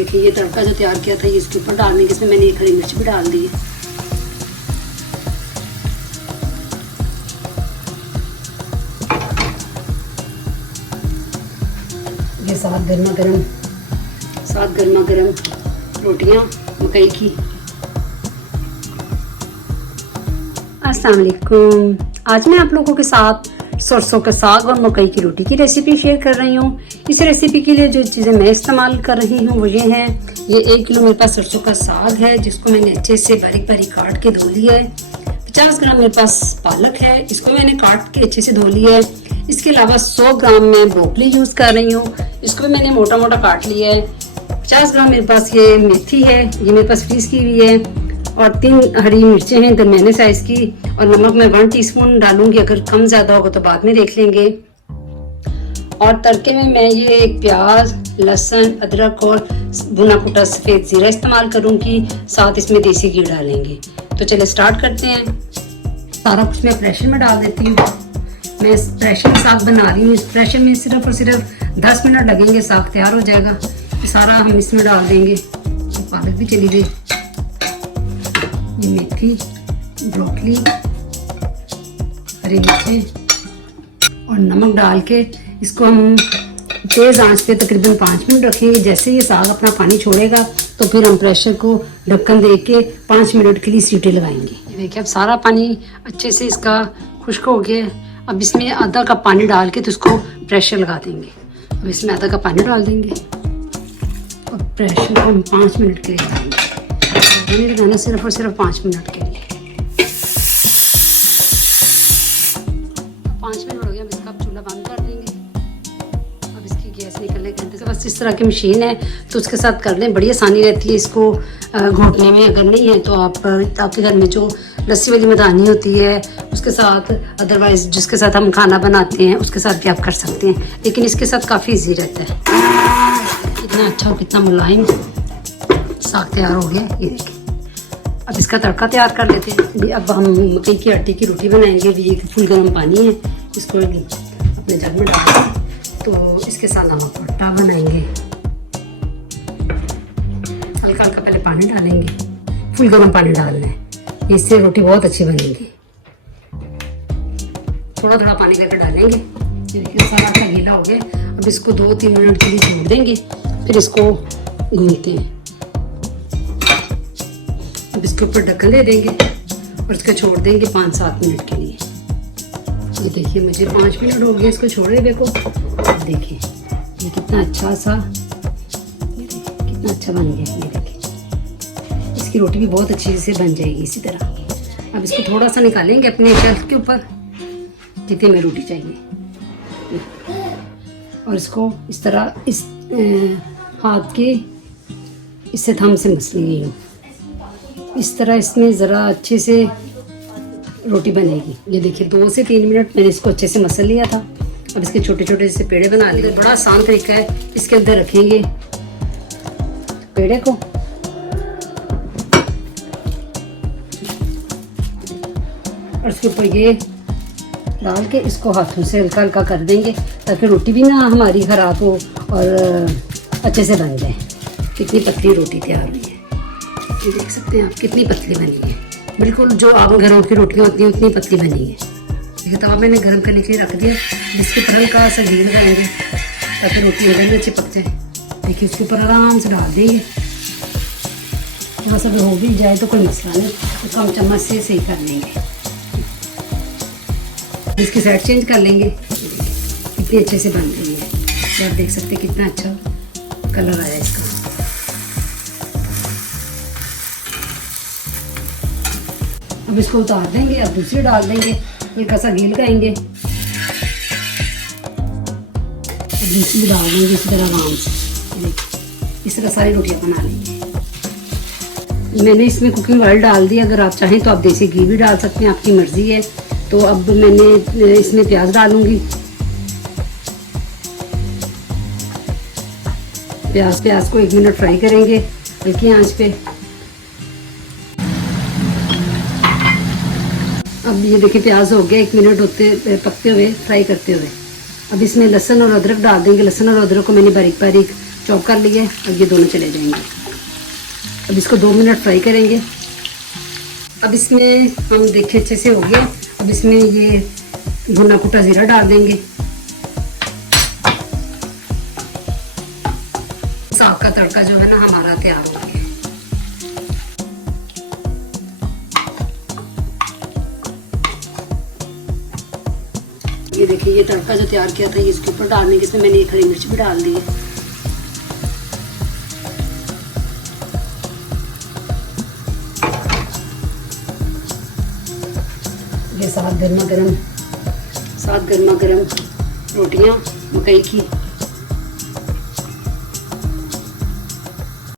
देखिए ये तड़का जो तैयार किया था ये इसके ऊपर डालने के, इसमें मैंने एक हरी मिर्च भी डाल दी है। ये साथ गर्मा गर्म रोटियां मकई की। अस्सलाम वालेकुम। आज मैं आप लोगों के साथ सरसों का साग और मकई की रोटी की रेसिपी शेयर कर रही हूँ। इस रेसिपी के लिए जो चीज़ें मैं इस्तेमाल कर रही हूँ वो ये हैं। ये 1 किलो मेरे पास सरसों का साग है जिसको मैंने अच्छे से बारीक बारीक काट के धो लिया है। 50 ग्राम मेरे पास पालक है, इसको मैंने काट के अच्छे से धो लिया है। इसके अलावा 100 ग्राम मैं ब्रोकली यूज़ कर रही हूँ, इसको भी मैंने मोटा मोटा काट लिया है। 50 ग्राम मेरे पास ये मेथी है, ये मेरे पास फ्रीज की हुई है। और 3 हरी मिर्चें हैं दरमियाने साइज की। और नमक मैं 1 टीस्पून डालूंगी, अगर कम ज्यादा होगा तो बाद में देख लेंगे। और तड़के में मैं ये प्याज, लहसुन, अदरक और भुना कुटा सफेद जीरा इस्तेमाल करूंगी, साथ इसमें देसी घी डालेंगे। तो चले स्टार्ट करते हैं। सारा कुछ मैं प्रेशर में डाल देती हूँ। मैं प्रेशर के साथ बना रही हूँ। इस प्रेशर में सिर्फ और सिर्फ 10 मिनट लगेंगे, साग तैयार हो जाएगा। सारा हम इसमें डाल देंगे। पालक भी चली गई, ये मेथी, ब्रोकली, हरी मिर्ची और नमक डाल के इसको हम तेज आंच पे तकरीबन 5 मिनट रखेंगे। जैसे ये साग अपना पानी छोड़ेगा तो फिर हम प्रेशर को ढक्कन दे के 5 मिनट के लिए सीटी लगाएंगे। ये देखिए अब सारा पानी अच्छे से इसका खुश्क हो गया। अब इसमें आधा कप पानी डाल के तो इसको प्रेशर लगा देंगे। अब इसमें आधा कप पानी डाल देंगे और प्रेशर को हम 5 मिनट के लिए लगाएंगे। लगाना सिर्फ और सिर्फ 5 मिनट के लिए। 5 मिनट हो गया, अब इसका चूल्हा बंद कर देंगे। अब इसकी गैस निकलने के अंदर बस इस तरह की मशीन है तो उसके साथ कर लें, बड़ी आसानी रहती है इसको घोटने में। अगर नहीं है तो आपके घर में जो लस्सी वाली मदानी होती है उसके साथ, अदरवाइज जिसके साथ हम खाना बनाते हैं उसके साथ भी आप कर सकते हैं, लेकिन इसके साथ काफ़ी ईजी रहता है। कितना अच्छा और कितना मुलायम साग तैयार हो गया, ये देखिए। अब इसका तड़का तैयार कर लेते हैं। अब हम मकई की आटे की रोटी बनाएंगे। ये फुल गर्म पानी है, इसको अपने जग में डालेंगे तो इसके साथ हम आटा बनाएंगे। हल्का हल्का पहले पानी डालेंगे, फुल गर्म पानी डालना है, इससे रोटी बहुत अच्छी बनेगी। थोड़ा थोड़ा पानी करके डालेंगे। ये देखिए सारा आटा गीला हो गया। अब इसको 2-3 मिनट के लिए छोड़ देंगे, फिर इसको गूंथते हैं। अब इसके ऊपर ढक्कन दे देंगे और इसको छोड़ देंगे 5-7 मिनट के लिए। ये देखिए मुझे 5 मिनट हो गए इसको छोड़े। देखो अब देखिए ये कितना अच्छा सा, कितना अच्छा बन गया। ये देखिए इसकी रोटी भी बहुत अच्छी से बन जाएगी इसी तरह। अब इसको थोड़ा सा निकालेंगे अपने शेल्फ के ऊपर, जितनी हमें रोटी चाहिए, और इसको इस तरह इस हाथ के इससे थंब से मस लेंगे। इस तरह इसमें ज़रा अच्छे से रोटी बनेगी। ये देखिए 2 से 3 मिनट मैंने इसको अच्छे से मसल लिया था। अब इसके छोटे छोटे से पेड़े बना लिए। बड़ा आसान तरीका है, इसके अंदर रखेंगे पेड़े को और इसके ऊपर ये डाल के इसको हाथों से हल्का हल्का कर देंगे ताकि रोटी भी ना हमारी ख़राब हो और अच्छे से बन जाए। कितनी पतली रोटी तैयार हुई है, ये देख सकते हैं आप कितनी पतली बनी है। बिल्कुल जो आम घरों की रोटियां होती हैं उतनी पतली बनी है। देखिए तवा मैंने गर्म करने के लिए रख दिया, जिसके ऊपर हल्का सा घी लगाएंगे ताकि रोटी अंदर में चिपक जाए। देखिए उसके ऊपर आराम से डाल देंगे। थोड़ा सा भी हो भी जाए तो कोई मसला नहीं, उसको हम चम्मच से सही कर लेंगे। इसकी साइड चेंज कर लेंगे। कितनी अच्छे से बन रही है, आप देख सकते हैं कितना अच्छा कलर आया इसका। अब इसको उतार देंगे, अब दूसरी डाल देंगे, हल्का सा घी लगाएंगे, दूसरी डाल देंगे इसी तरह आराम से। इस तरह सारी रोटियां बना लेंगे। मैंने इसमें कुकिंग ऑयल डाल दिया, अगर आप चाहें तो आप देसी घी भी डाल सकते हैं, आपकी मर्जी है। तो अब मैंने इसमें प्याज डालूंगी। प्याज को 1 मिनट फ्राई करेंगे हल्की आंच पे। अब ये देखिए प्याज हो गया 1 मिनट पकते हुए, फ्राई करते हुए। अब इसमें लहसुन और अदरक डाल देंगे। लहसुन और अदरक को मैंने बारीक बारीक चॉप कर लिए। अब ये दोनों चले जाएंगे। अब इसको 2 मिनट फ्राई करेंगे। अब इसमें हम देखे अच्छे से हो गया। अब इसमें ये भुना कुटा जीरा डाल देंगे। साग का तड़का जो है ना हमारा तैयार हो गया। ये देखिए ये तड़का जो तैयार किया था ये इसके ऊपर डालने के, इसमें मैंने एक हरी मिर्च भी डाल दी है। ये साथ गर्मा गर्म रोटियां मकई की